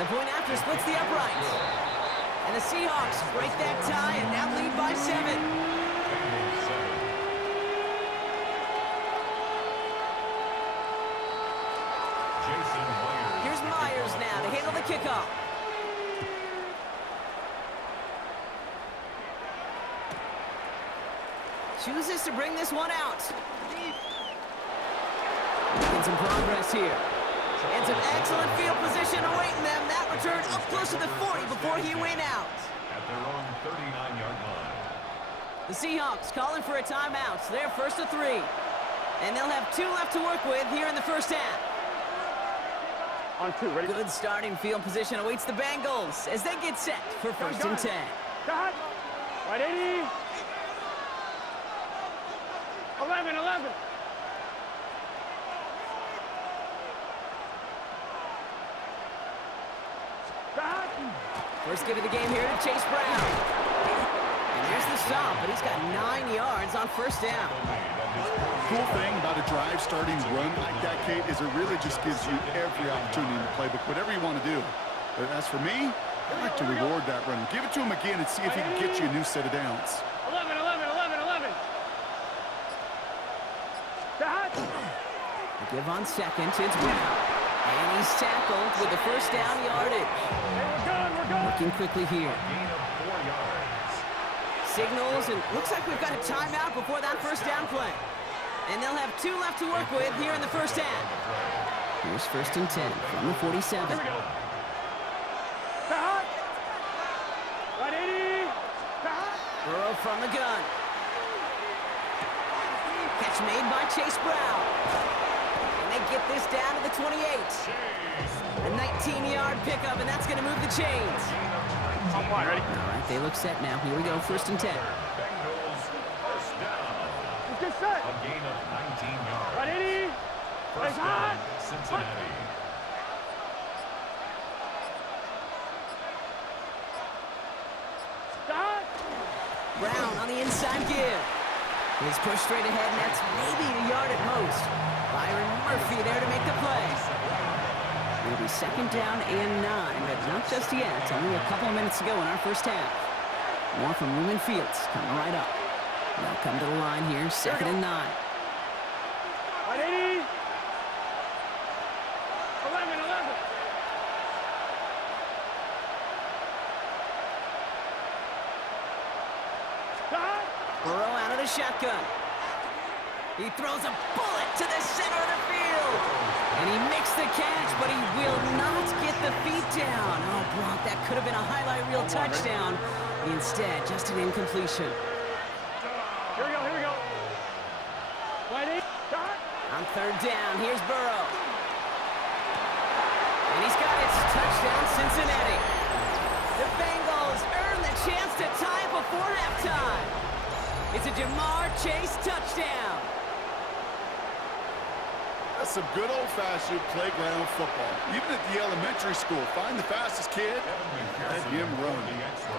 The point after splits the uprights. And the Seahawks break that tie and now lead by 7. Here's Myers now to handle the kickoff. Chooses to bring this one out. Making some progress here. And some excellent field position awaiting them. That return up close to the 40 before he went out. At their own 39-yard line. The Seahawks calling for a timeout. So they're first to 3. And they'll have 2 left to work with here in the first half. On 2, ready? Good starting field position awaits the Bengals as they get set for first and 10. Cut. Right 80. 11. First give of the game here to Chase Brown. And there's the stop, but he's got 9 yards on first down. Cool thing about a drive starting run like that, Kate, is it really just gives you every opportunity in the playbook, whatever you want to do. But as for me, I like to reward that run. Give it to him again and see if he can get you a new set of downs. 11. The give on second, it's Brown. And he's tackled with the first down yardage. We're good. Working quickly here. Gain of 4 yards. Signals, and looks like we've got a timeout before that first down play. And they'll have 2 left to work with here in the first half. Here's first and 10 from the 47. Here we go. Right 80. Burrow from the gun. Catch made by Chase Brown. And they get this down to the 28. A 19-yard pickup, and that's going to move the chains. On 1, ready? All right, they look set now. Here we go, first and 10. Bengals first down. Let's get set. A gain of 19 yards. Right 80. First down, Cincinnati. Brown on the inside give. He's pushed straight ahead, and that's maybe a yard at most. Byron Murphy there to make the play. It'll be second down and 9, but not just yet. Only a couple of minutes to go in our first half. More from Lumen Fields coming right up. They'll come to the line here, second and 9. Right 80. 11. Burrow out of the shotgun. He throws a bullet to the center of the field. And he makes the catch, but he will not get the feet down. Oh, Brock, that could have been a highlight reel touchdown. Instead, just an incompletion. Here we go. Right 80. On third down, here's Burrow. And he's got it. Touchdown, Cincinnati. The Bengals earn the chance to tie it before halftime. It's a Jamar Chase touchdown. That's some good old-fashioned playground football. Even at the elementary school, find the fastest kid, let him run.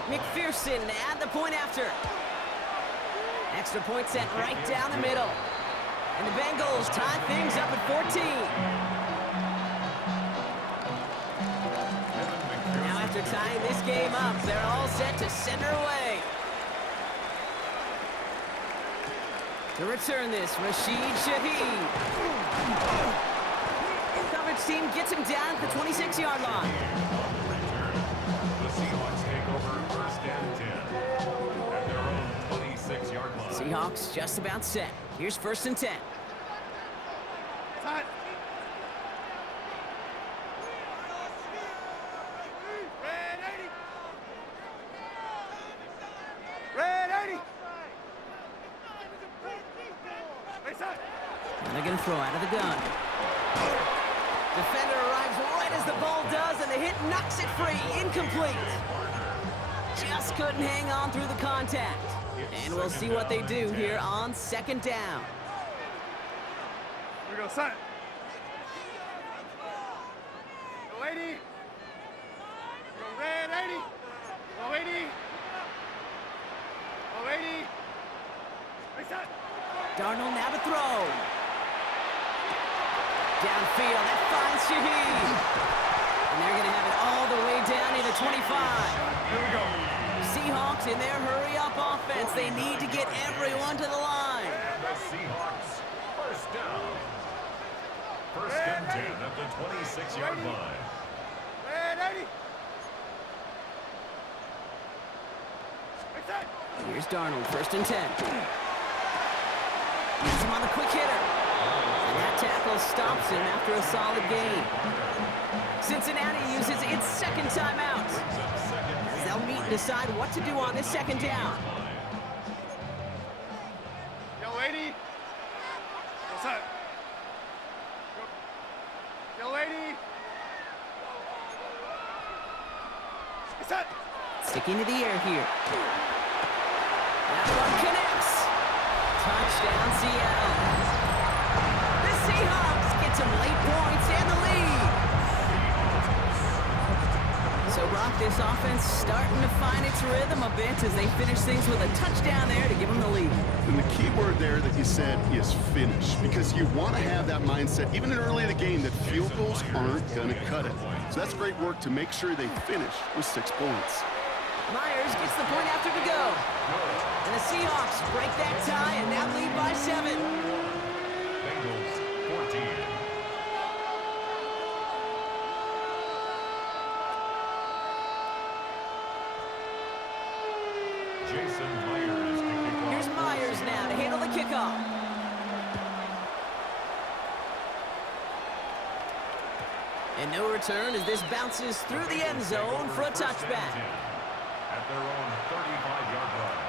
McPherson to add the point after. Extra point set right down the middle. And the Bengals tie things up at 14. Now after tying this game up, they're all set to send her away. To return this, Rashid Shaheed. Coverage team gets him down at the 26-yard line. The Seahawks take over first and 10 at their own 26-yard line. Seahawks just about set. Here's first and 10. Time. And they're going to throw out of the gun. Defender arrives right as the ball does, and the hit knocks it free. Incomplete. Just couldn't hang on through the contact. And we'll see what they do here on second down. Here we go, son. Go 80. Go red 80. Go 80. Go 80. Reset. Darnold now to throw. Downfield, that finds Shaheed. And they're going to have it all the the 25. Here we go. Seahawks in their hurry-up offense. They need to get everyone to the line. And the Seahawks, first down. First and 10 at the 26-yard line. Red 80. Reset. Here's Darnold, first and 10. He's him on the quick hitter. And that tackle stops him after a solid gain. Cincinnati uses its second timeout. As they'll meet and decide what to do on this second down. Yo, 80. What's up? Yo, 80. Reset. Sticking to the air here. That one connects. Touchdown, Seattle. The Seahawks get some late points and the lead. So, Brock, this offense starting to find its rhythm a bit as they finish things with a touchdown there to give them the lead. And the key word there that you said is finish, because you want to have that mindset, even early in the game, that field goals aren't going to cut it. So that's great work to make sure they finish with 6 points. Myers gets the point after to go. And the Seahawks break that tie and now lead by 7. Bengals, 14. Jason Myers to kick off. Here's Myers now to handle the kickoff. And no return as this bounces through the end zone for a touchback. At their own 35-yard line.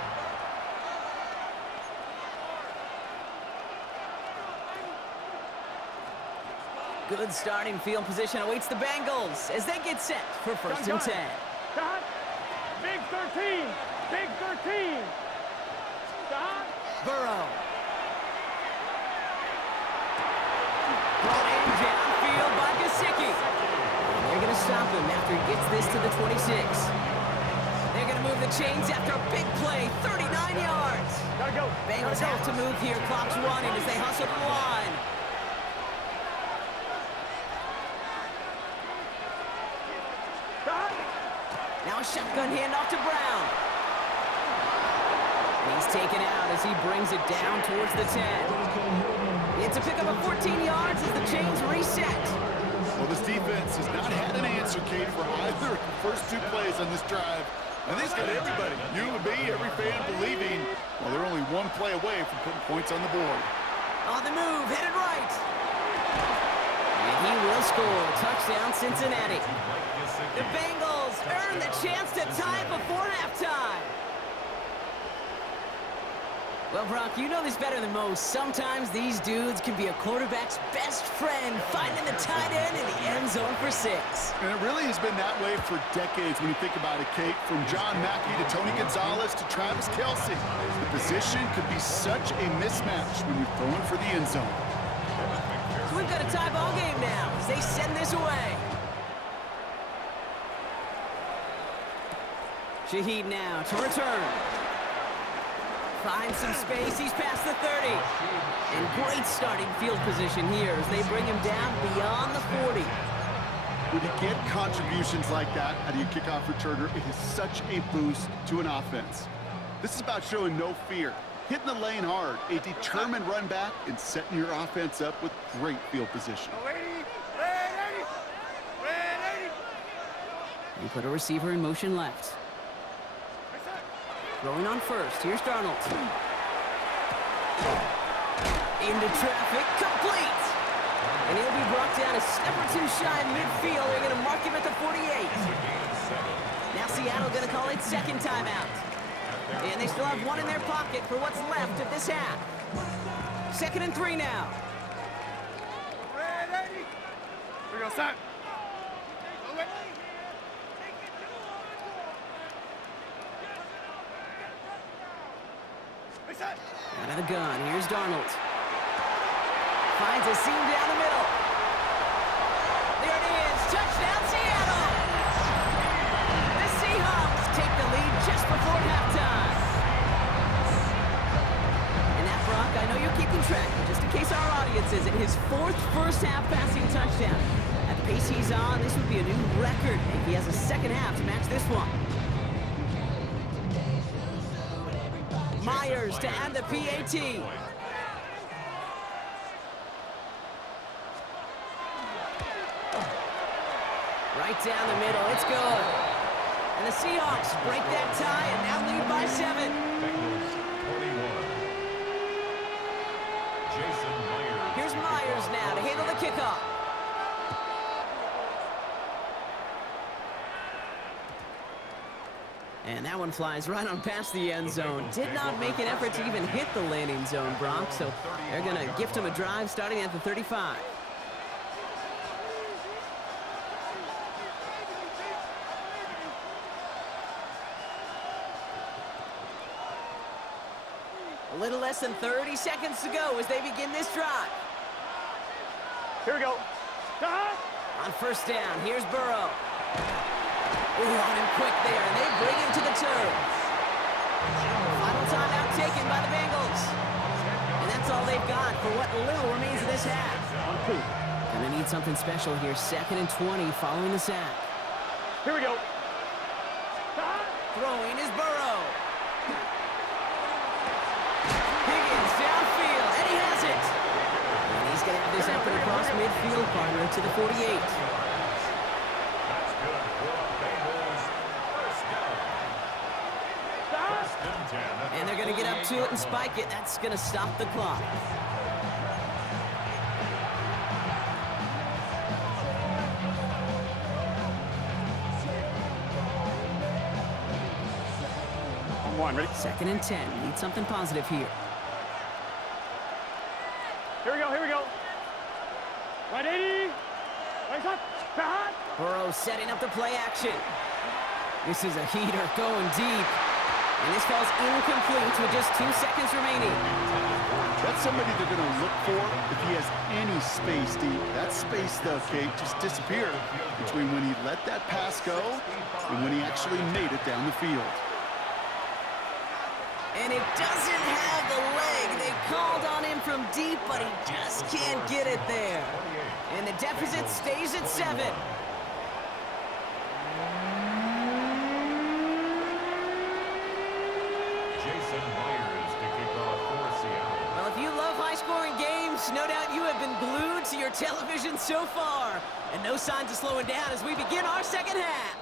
Good starting field position awaits the Bengals as they get set for first and 10. Cut. Big 13. Big 13. Cut. Burrow. Brought in downfield by Gesicki. They're going to stop him after he gets this to the 26. They're going to move the chains after a big play, 39 yards. Gotta go. Bengals have to move here. Clock's running as they hustle to the line. Cut. Now a shotgun handoff to Brown. And he's taken out as he brings it down towards the 10. It's a pickup of 14 yards as the chains reset. Well, this defense has not had an answer, Kate, for either of the first 2 plays on this drive. And this got everybody, you and me, every fan believing, well, they're only 1 play away from putting points on the board. On the move, headed right. And he will score. Touchdown, Cincinnati. The Bengals earn the chance to tie before halftime. Well, Brock, you know this better than most. Sometimes these dudes can be a quarterback's best friend, finding the tight end in the end zone for 6. And it really has been that way for decades when you think about it, Kate. From John Mackey to Tony Gonzalez to Travis Kelce. The position could be such a mismatch when you're throwing for the end zone. So we've got a tie ball game now as they send this away. Shaheed now to return. Finds some space. He's past the 30. And great starting field position here as they bring him down beyond the 40. When you get contributions like that out of your kickoff returner, it is such a boost to an offense. This is about showing no fear, hitting the lane hard, a determined run back, and setting your offense up with great field position. Yo, 80. Red 80. Red 80. They put a receiver in motion left. Reset. Throwing on first. Here's Darnold. Into traffic. Complete. And he'll be brought down a step or 2 shy of midfield. They're going to mark him at the 48. Now Seattle going to call it second timeout. And they still have 1 in their pocket for what's left of this half. 2nd and 3 now. Red 80. Here we go, son. Go away. Reset. Out of the gun. Here's Darnold. Finds a seam down the middle. There it is. Touchdown, Seattle. The Seahawks take the lead just before halftime. And that, Brock, I know you're keeping track, but just in case our audience isn't, his 4th first-half passing touchdown. At the pace he's on, this would be a new record if he has a second half to match this one. Myers to add the PAT. Right down the middle, it's good. And the Seahawks break that tie and now lead by 7. Bengals 21. Jason Myers. Here's Myers now to handle the kickoff. And that one flies right on past the end zone. Did not make an effort to even hit the landing zone, Brock, so they're going to gift him a drive starting at the 35. A little less than 30 seconds to go as they begin this drive. Here we go. On first down, here's Burrow. Ooh, on him quick there, and they bring him to the turf. Final timeout taken by the Bengals. And that's all they've got for what little remains of this half. Gonna need something special here. 2nd and 20 following the sack. Here we go. Throwing is Burrow. Higgins downfield, and he has it. And he's gonna have this effort across midfield, partner, to the 48. And they're going to get up to it and spike it. That's going to stop the clock. One, ready? 2nd and 10. Need something positive here. Here we go, here we go. Right 80. Right up. Burrow setting up the play action. This is a heater going deep. And this falls incomplete with just 2 seconds remaining. That's somebody they're going to look for if he has any space deep. That space, though, Kate, just disappeared between when he let that pass go and when he actually made it down the field. And it doesn't have the leg. They called on him from deep, but he just can't get it there. And the deficit stays at 7. Well, if you love high-scoring games, no doubt you have been glued to your television so far. And no signs of slowing down as we begin our second half.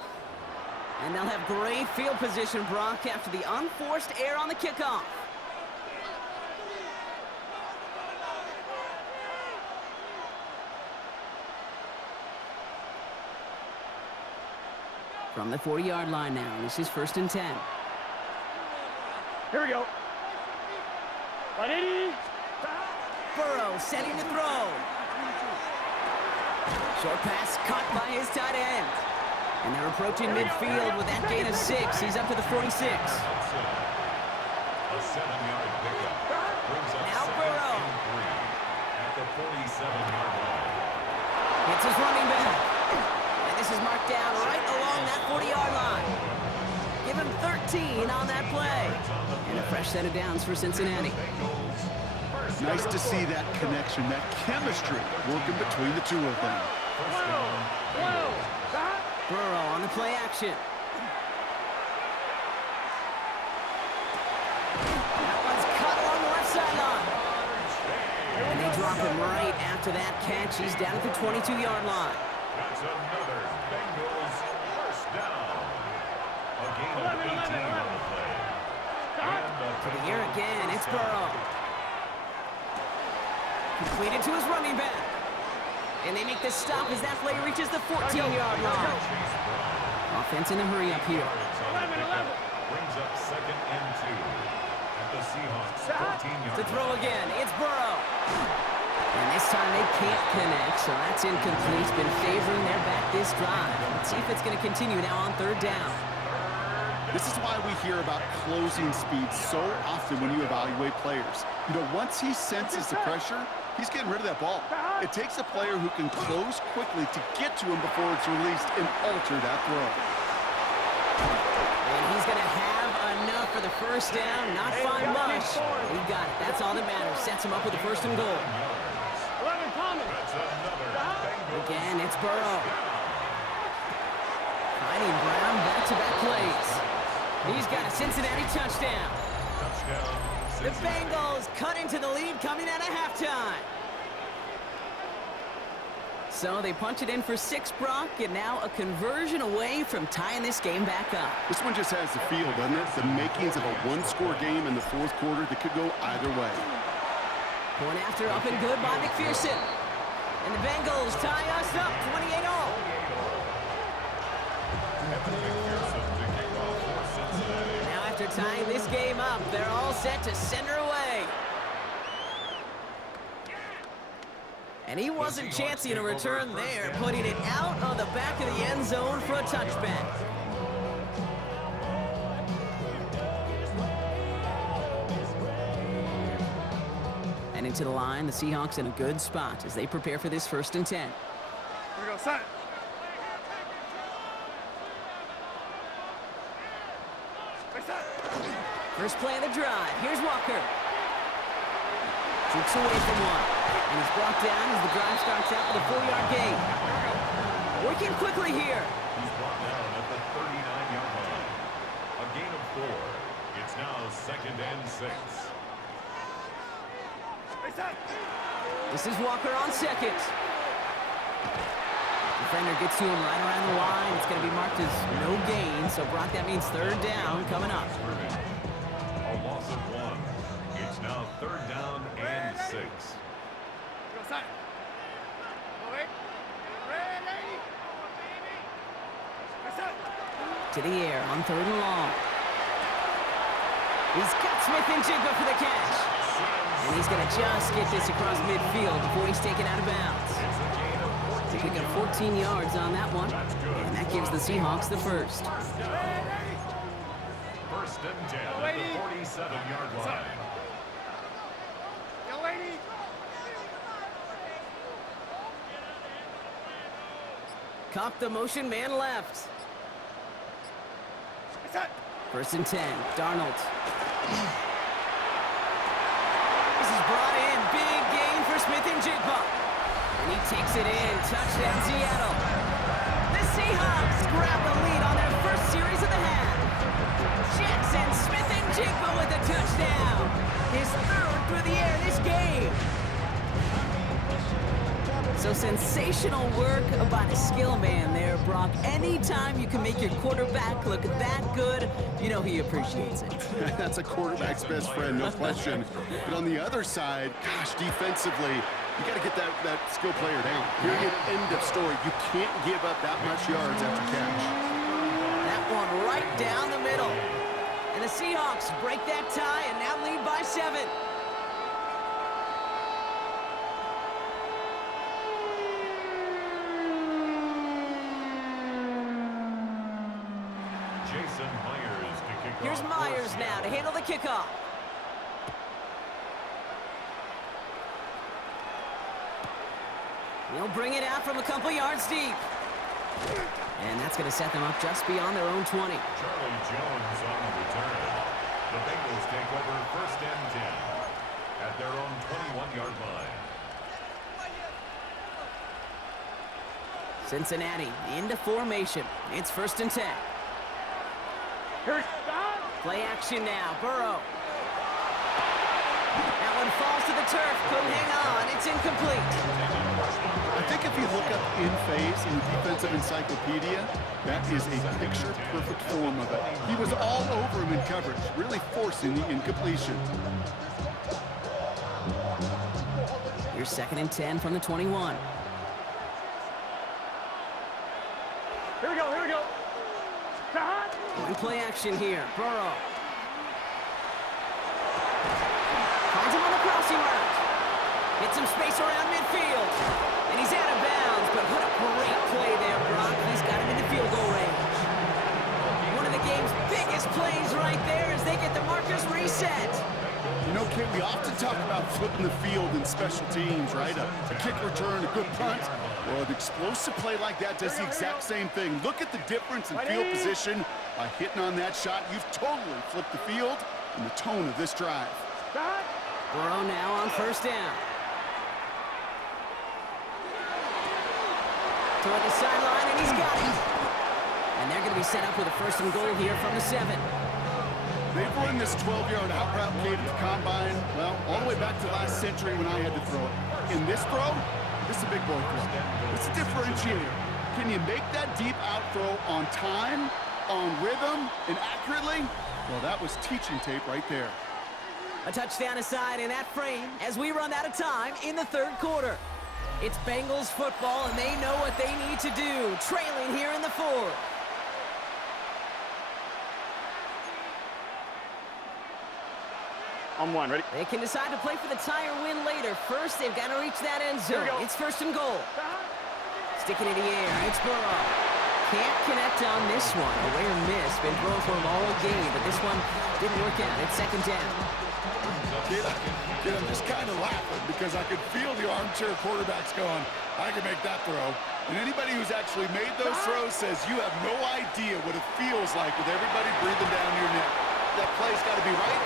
And they'll have great field position, Brock, after the unforced error on the kickoff. From the 40-yard line now, this is 1st and 10. Here we go. Right 80. Burrow setting to throw. Short pass caught by his tight end. And they're approaching midfield with that gain of 6. He's up to the 46. A 7-yard pickup. Now Burrow. At the 47-yard line. It's his running back. And this is marked down right along that 40-yard line. Give him 13 on that play. And a fresh set of downs for Cincinnati. Nice to see that connection, that chemistry working between the two of them. Burrow on the play action. That one's cut along the left sideline. And they drop him right after that catch. He's down at the 22-yard line. That's another Bengals first down. A gain of 18 on the play. For the year again, it's Burrow. Completed to his running back. And they make the stop as that play reaches the 14-yard line. Offense in a hurry up here. Brings up 2nd and 2. At the Seahawks 14-yard To throw again, it's Burrow. And this time they can't connect, so that's incomplete. Been favoring their back this drive. Let's see if it's going to continue now on 3rd down. This is why we hear about closing speed so often when you evaluate players. You know, once he senses the pressure, he's getting rid of that ball. It takes a player who can close quickly to get to him before it's released and alter that throw. And he's going to have enough for the first down. Not find much. He got it. That's all that matters. Sets him up with a 1st and goal. Again, it's Burrow. Finding Brown back-to-back plays. He's got a Cincinnati touchdown. Touchdown, The Cincinnati. Bengals cut into the lead coming out of halftime. So they punch it in for 6, Brock, and now a conversion away from tying this game back up. This one just has the feel, doesn't it? The makings of a one-score game in the fourth quarter that could go either way. Point after up and good by McPherson. And the Bengals tie us up 28-all. Evan McPherson to kick off for Cincinnati. Now after tying this game up, they're all set to send her away. And he wasn't chancing a return there, putting it out of the back of the end zone for a touchback. And into the line, the Seahawks in a good spot as they prepare for this 1st and 10. Here we go, set. Hey, set. First play of the drive. Here's Walker. Shoots away from one. And he's brought down as the drive starts out with a 4-yard gain. Working quickly here. He's brought down at the 39-yard line. A gain of 4. It's now 2nd and 6. Hey, set. This is Walker on 2nd. Defender gets to him right around the line. It's going to be marked as no gain. So, Brock, that means 3rd down coming up. A loss of 1. It's now 3rd down and 6. Go, set. Go, wait. Ready. Hey, set. To the air on 3rd and long. He's got Smith and Jigba for the catch. And he's going to just get this across midfield before he's taken out of bounds. They pick up 14 yards on that one. And that gives the Seahawks the first. 1st and 10 at the 47-yard line. Yo, lady. Cop the motion man left. Hey, set. 1st and 10. Darnold. This is brought in. Big gain for Smith and Jigba. And he takes it in. Touchdown, Seattle. The Seahawks grab the lead on their first series of the half. Jackson Smith and Jigba with a touchdown. His 3rd through the air this game. So sensational work by the skill man there, Brock. Anytime you can make your quarterback look that good, you know he appreciates it. That's a quarterback's best friend, no question. But on the other side, gosh, defensively, you got to get that skill player down. Period, end of story. You can't give up that much yards after catch. That one right down the middle. And the Seahawks break that tie and now lead by 7. Jason Myers to kick off. Here's Myers now to handle the kickoff. He'll bring it out from a couple yards deep. And that's going to set them up just beyond their own 20. Charlie Jones on the return. The Bengals take over 1st and 10 at their own 21-yard line. Cincinnati into formation. It's 1st and 10. Here we go. Play action now. Burrow. That one falls to the turf. Couldn't hang on. It's incomplete. I think if you look up in phase in the defensive encyclopedia, that is a picture-perfect form of it. He was all over him in coverage, really forcing the incompletion. Here's 2nd and 10 from the 21. Here we go, here we go. Cut. Going play action here. Burrow. Finds him on the crossing route. Hits some space around midfield. And he's out of bounds, but what a great play there, Brock. He's got him in the field goal range. One of the game's biggest plays right there as they get the markers reset. You know, Kate, we often talk about flipping the field in special teams, right? A kick return, a good punt. Well, an explosive play like that does the exact same thing. Look at the difference in field position. By hitting on that shot, you've totally flipped the field and the tone of this drive. Cut. Burrow now on 1st down. Toward the sideline, and he's got it. And they're going to be set up with a 1st and goal here from the 7. They've run this 12-yard out route, Kate, at the combine, well, all the way back to last century when I had to throw it. In this throw, this is a big boy throw. It's a differentiator. Can you make that deep out throw on time, on rhythm, and accurately? Well, that was teaching tape right there. A touchdown aside in that frame as we run out of time in the 3rd quarter. It's Bengals football, and they know what they need to do, trailing here in the 4th. On 1, ready? They can decide to play for the tie or win later. First, they've got to reach that end zone. It's 1st and goal. Sticking in the air, it's Burrow. Can't connect on this one. A rare miss. Been thrown for him all game, but this one didn't work out. It's 2nd down. Kid, I'm just kind of laughing because I could feel the armchair quarterbacks going, I can make that throw. And anybody who's actually made those throws says you have no idea what it feels like with everybody breathing down your neck. That play's got to be right,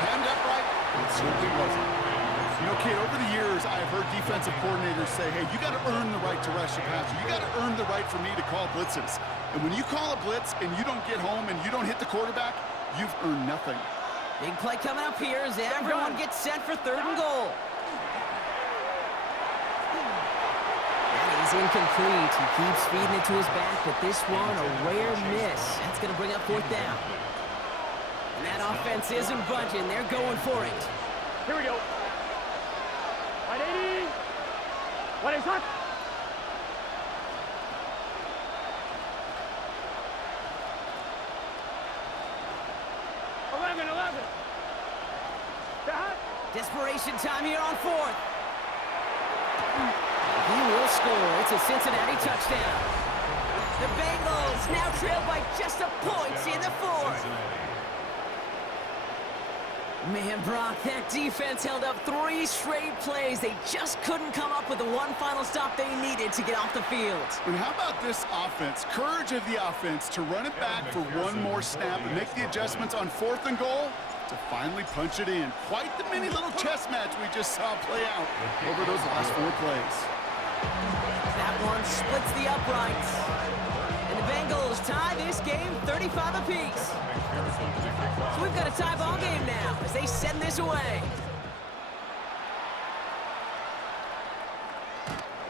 timed up right, and it certainly wasn't. You know, kid, over the years, I've heard defensive coordinators say, hey, you got to earn the right to rush your passer. You got to earn the right for me to call blitzes. And when you call a blitz and you don't get home and you don't hit the quarterback, you've earned nothing. Big play coming up here as everyone gets set for 3rd and goal. That is incomplete. He keeps feeding it to his back, but this one, a rare miss. That's going to bring up 4th down. And that offense isn't budging. They're going for it. Here we go. Right 80. What is that? Desperation time here on 4th. He will score. It's a Cincinnati touchdown. The Bengals now trail by just a point in the 4th. Man, Brock, that defense held up 3 straight plays. They just couldn't come up with the one final stop they needed to get off the field. And how about this offense? Courage of the offense to run it back for one more snap and make the adjustments on 4th and goal to finally punch it in. Quite the mini little chess match we just saw play out over those last 4 plays. That one splits the uprights. And the Bengals tie this game 35 apiece. So we've got a tie ball game now as they send this away.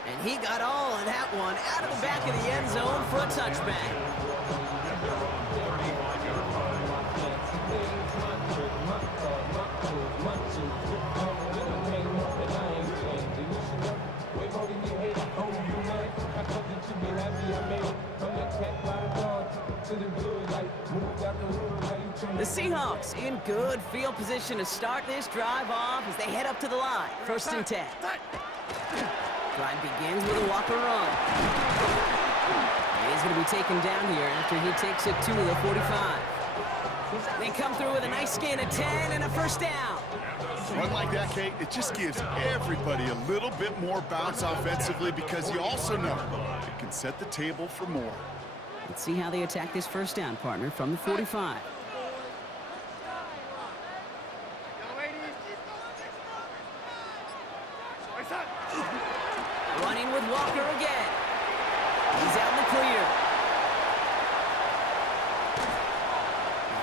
And he got all of that one out of the back of the end zone for a touchback. The Seahawks in good field position to start this drive off as they head up to the line. 1st and 10. Drive begins with a Walker run. He's going to be taken down here after he takes it to the 45. They come through with a nice gain of 10 and a 1st down. Run like that, Kate, it just gives everybody a little bit more bounce offensively because you also know it can set the table for more. Let's see how they attack this 1st down, partner, from the 45. Running with Walker again. He's out in the clear.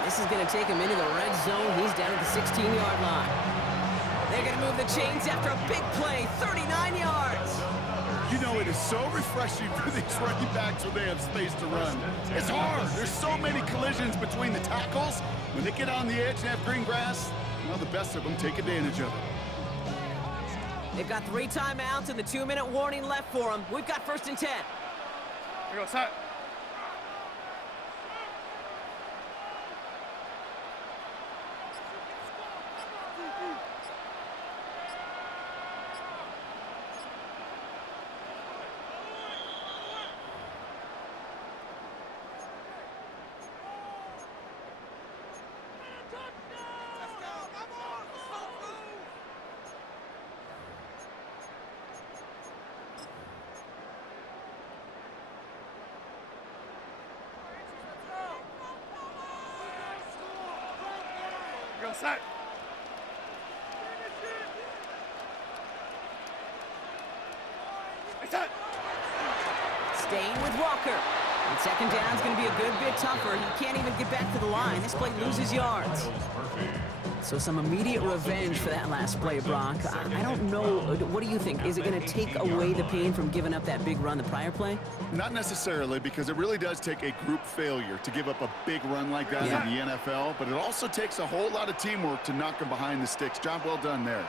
This is going to take him into the red zone. He's down at the 16-yard line. They're going to move the chains after a big play, 39 yards. You know, it is so refreshing for these running backs when they have space to run. It's hard. There's so many collisions between the tackles. When they get on the edge and have green grass, well, the best of them take advantage of it. They've got 3 timeouts and the 2-minute warning left for them. We've got 1st and 10. Here we go, start. Start. Staying with Walker. And second down's going to be a good bit tougher. He can't even get back to the line. This play loses yards. So some immediate revenge for that last play, Brock. I don't know. What do you think? Is it going to take away the pain from giving up that big run the prior play? Not necessarily, because it really does take a group failure to give up a big run like that in the NFL, but it also takes a whole lot of teamwork to knock them behind the sticks. Job well done there.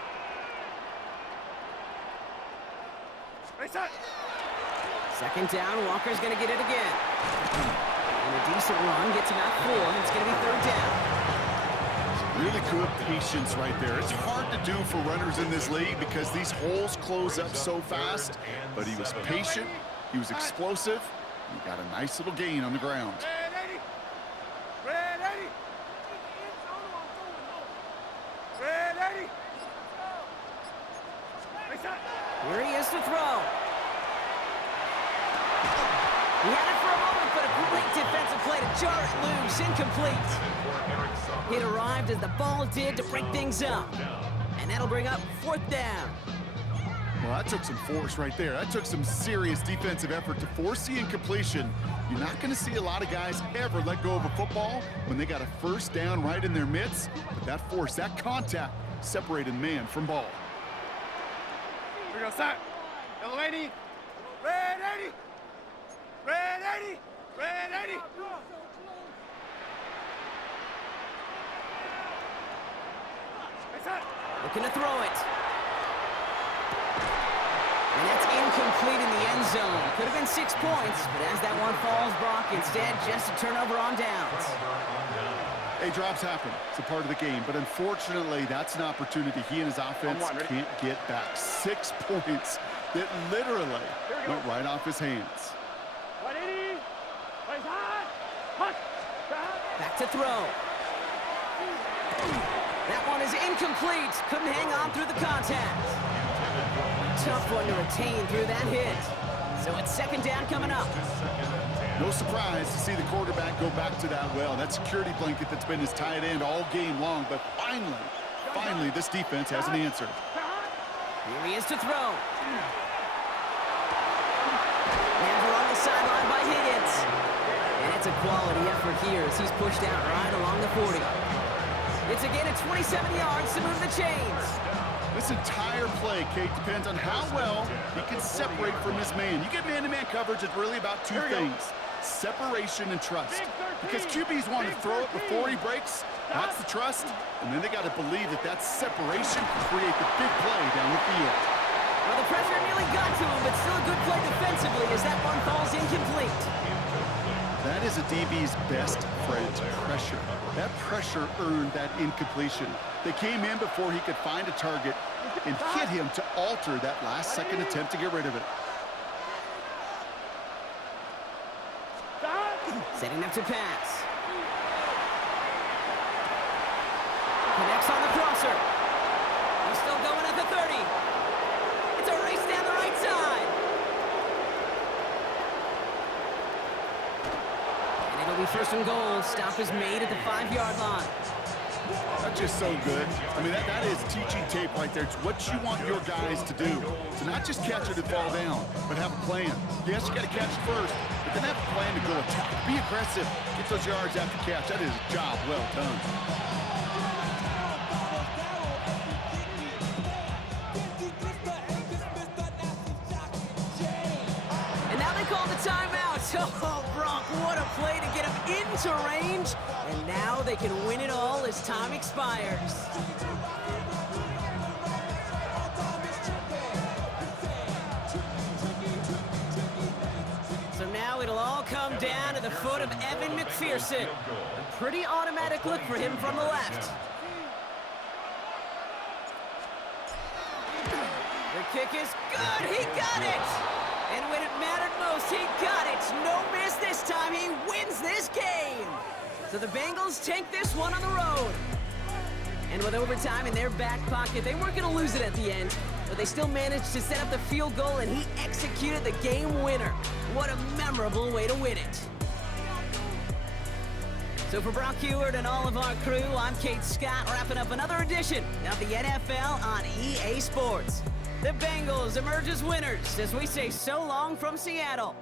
Second down, Walker's going to get it again. And a decent run, gets about 4. It's going to be third down. Really good patience right there. It's hard to do for runners in this league because these holes close up so fast, but he was patient, he was explosive, he got a nice little gain on the ground. Here he is to throw. He had it for a moment, but a great defensive play to jar it loose. Incomplete. It arrived as the ball did to break things up. And that'll bring up fourth down. Well, that took some force right there. That took some serious defensive effort to force the incompletion. You're not going to see a lot of guys ever let go of a football when they got a first down right in their midst. But that force, that contact, separated man from ball. Here we go, start. Yellow 80. Red 80. Red 80. Red 80. Looking to throw it. And that's incomplete in the end zone. Could have been 6 points, but as that one falls, Brock, instead just a turnover on downs. Hey, drops happen. It's a part of the game. But unfortunately, that's an opportunity he and his offense can't get back. 6 points that literally went right off his hands. 180. Place high. Punt. Back to throw. That one is incomplete. Couldn't hang on through the contact. Tough one to retain through that hit. So it's second down coming up. No surprise to see the quarterback go back to that well. That security blanket that's been his tight end all game long. But finally, this defense has an answer. Here he is to throw. Never on the sideline by Higgins. And it's a quality effort here as he's pushed out right along the 40. It's again at 27 yards to move the chains. This entire play, Kate, depends on how well he can separate from his man. You get man-to-man coverage, it's really about 2 things. Separation and trust. Because QBs want to throw it before he breaks. That's the trust. And then they got to believe that that separation can create the big play down the field. Well, the pressure nearly got to him, but still a good play defensively as that one falls incomplete. That is a DB's best friend, pressure. That pressure earned that incompletion. They came in before he could find a target and hit him to alter that last-second attempt to get rid of it. Setting up to pass. Connects on the crosser. He's still going at the 30. It's a race down the right side. And it'll be first and goal. Stop is made at the 5-yard line. That's just so good. I mean, that is teaching tape right there. It's what you want your guys to do. To not just catch it and fall down, but have a plan. Yes, you got to catch it first, but then have a plan to go attack. Be aggressive. Get those yards after catch. That is a job well done. And now they call the timeout. Oh, Brock, what a play to get him into range. And now they can win it all as time expires. So now it'll all come down to the foot of Evan McPherson. A pretty automatic look for him from the left. The kick is good. He got it. And when it mattered most, he got it. No miss this time. He wins this game. So the Bengals take this one on the road. And with overtime in their back pocket, they weren't going to lose it at the end, but they still managed to set up the field goal, and he executed the game winner. What a memorable way to win it. So for Brock Heward and all of our crew, I'm Kate Scott, wrapping up another edition of the NFL on EA Sports. The Bengals emerge as winners as we say so long from Seattle.